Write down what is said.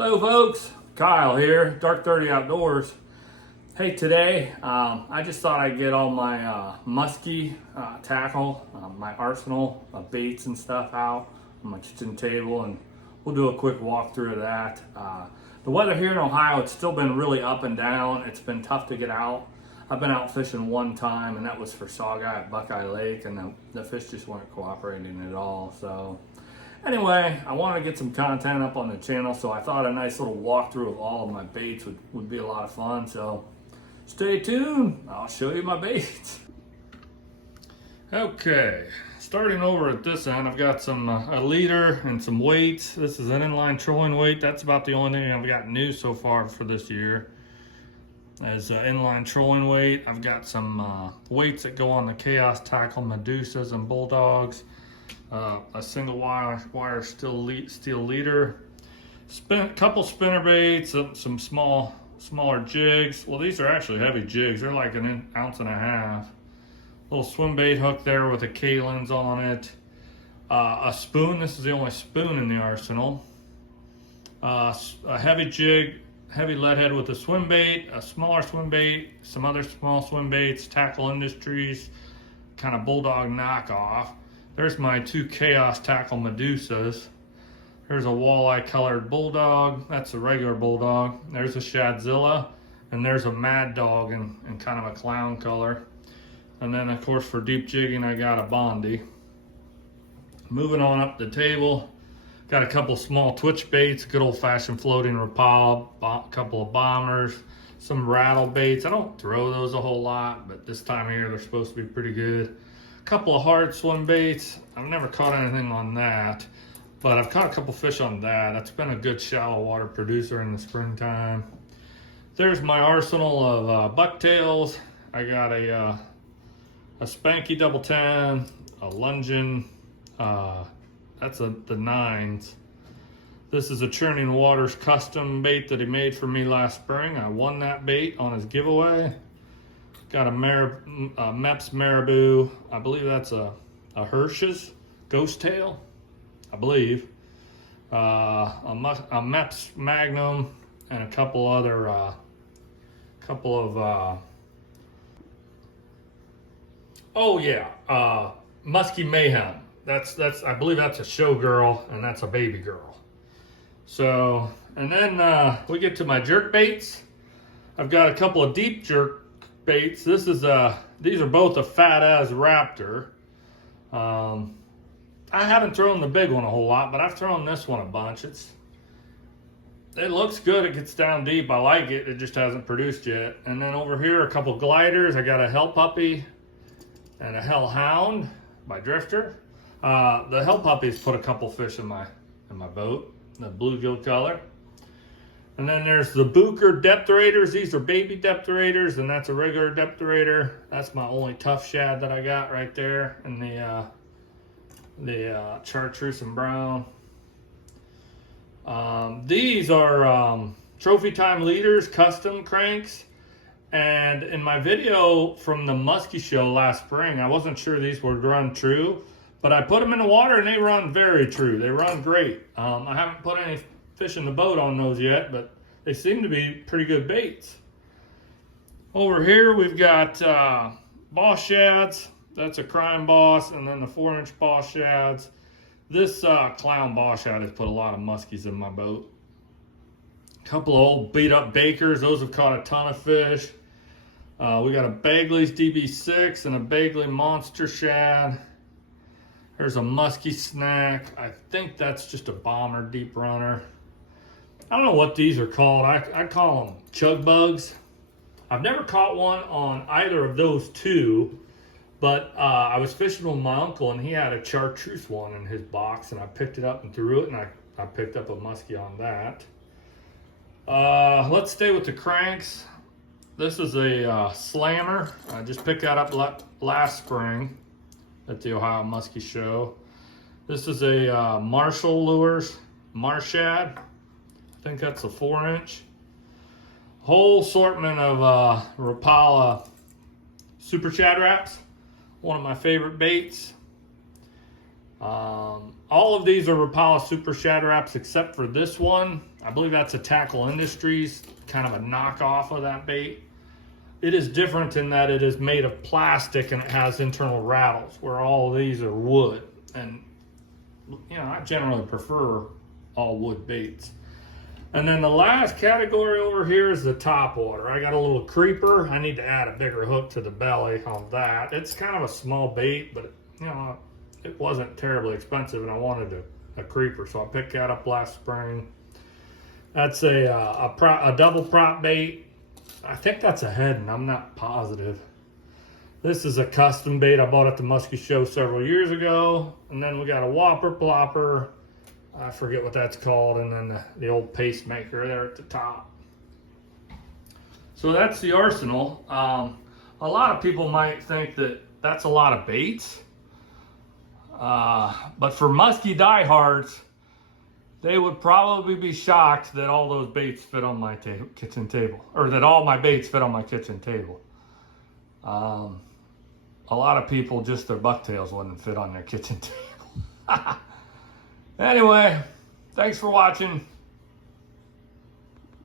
Hello folks, Kyle here, Dark 30 Outdoors. Hey, today I just thought I'd get all my musky tackle, my arsenal of baits and stuff out on my kitchen table, and we'll do a quick walkthrough of that. The weather here in Ohio, it's still been really up and down. It's been tough to get out. I've been out fishing one time, and that was for saugeye at Buckeye Lake, and the fish just weren't cooperating at all. So anyway, I wanted to get some content up on the channel, so I thought a nice little walkthrough of all of my baits would be a lot of fun. So stay tuned, I'll show you my baits. Okay, starting over at this end, I've got some a leader and some weights. This is an inline trolling weight. That's about the only thing I've got new so far for this year. As an inline trolling weight, I've got some weights that go on the Chaos Tackle Medusas and Bulldogs. A single wire steel leader, couple spinner baits, some smaller jigs. Well, these are actually heavy jigs. They're like an ounce and a half. Little swim bait hook there with a K lens on it. A spoon. This is the only spoon in the arsenal. A heavy jig, heavy lead head with a swim bait, a smaller swim bait, some other small swim baits, Tackle Industries, kind of Bulldog knockoff. There's my two Chaos Tackle Medusas. There's a walleye colored Bulldog. That's a regular Bulldog. There's a Shadzilla. And there's a Mad Dog in kind of a clown color. And then, of course, for deep jigging, I got a Bondi. Moving on up the table, got a couple small twitch baits, good old-fashioned floating Rapala, a couple of bombers, some rattle baits. I don't throw those a whole lot, but this time of year, they're supposed to be pretty good. Couple of hard swim baits. I've never caught anything on that, but I've caught a couple fish on that. That's been a good shallow water producer in the springtime. There's my arsenal of bucktails. I got a Spanky double 10, a Lungin, that's the 9s. This is a Churning Waters custom bait that he made for me last spring. I won that bait on his giveaway. Got a Mepps Marabou. I believe that's a Hirsch's Ghost Tail, I believe. A Mepps Magnum and a couple other, Musky Mayhem. That's I believe that's a showgirl, and that's a baby girl. So, and then we get to my jerk baits. I've got a couple of deep jerk baits. These are both a Fat As Raptor. I haven't thrown the big one a whole lot, but I've thrown this one a bunch. It looks good. It gets down deep. I like it. It just hasn't produced yet. And then over here, a couple gliders. I got a Hell Puppy and a Hell Hound by Drifter. The Hell Puppy's put a couple fish in my boat, the bluegill color. And then there's the Booker Depth Raiders. These are baby Depth Raiders, and that's a regular Depth Raider. That's my only tough shad that I got right there in the chartreuse and brown. These are Trophy Time Leaders custom cranks. And in my video from the Musky show last spring, I wasn't sure these would run true, but I put them in the water and they run very true. They run great. I haven't put any fish in the boat on those yet, but they seem to be pretty good baits. Over here we've got Boss Shads. That's a Crime Boss, and then the 4-inch Boss Shads. This Clown Boss Shad has put a lot of muskies in my boat. A couple of old beat up Bakers. Those have caught a ton of fish. We got a Bagley's DB6 and a Bagley Monster Shad. There's a Musky Snack. I think that's just a Bomber Deep Runner. I don't know what these are called. I call them chug bugs. I've never caught one on either of those two, but I was fishing with my uncle and he had a chartreuse one in his box, and I picked it up and threw it, and I picked up a musky on that. Let's stay with the cranks. This is a Slammer. I just picked that up last spring at the Ohio Muskie Show. This is a Marshall Lures Marshad. I think that's a 4-inch. Whole assortment of Rapala Super Shad Wraps. One of my favorite baits. All of these are Rapala Super Shatter Apps except for this one. I believe that's a Tackle Industries, kind of a knockoff of that bait. It is different in that it is made of plastic and it has internal rattles, where all of these are wood. And, you know, I generally prefer all wood baits. And then the last category over here is the top water. I got a little creeper. I need to add a bigger hook to the belly on that. It's kind of a small bait, but, you know, it wasn't terribly expensive, and I wanted a creeper, so I picked that up last spring. That's a double prop bait. I think that's a head, and I'm not positive. This is a custom bait I bought at the Musky Show several years ago. And then we got a whopper plopper. I forget what that's called. And then the old pacemaker there at the top. So that's the arsenal. A lot of people might think that that's a lot of baits. But for musky diehards, they would probably be shocked that all those baits fit on my kitchen table, or that all my baits fit on my kitchen table. A lot of people, just their bucktails wouldn't fit on their kitchen table. Anyway, thanks for watching.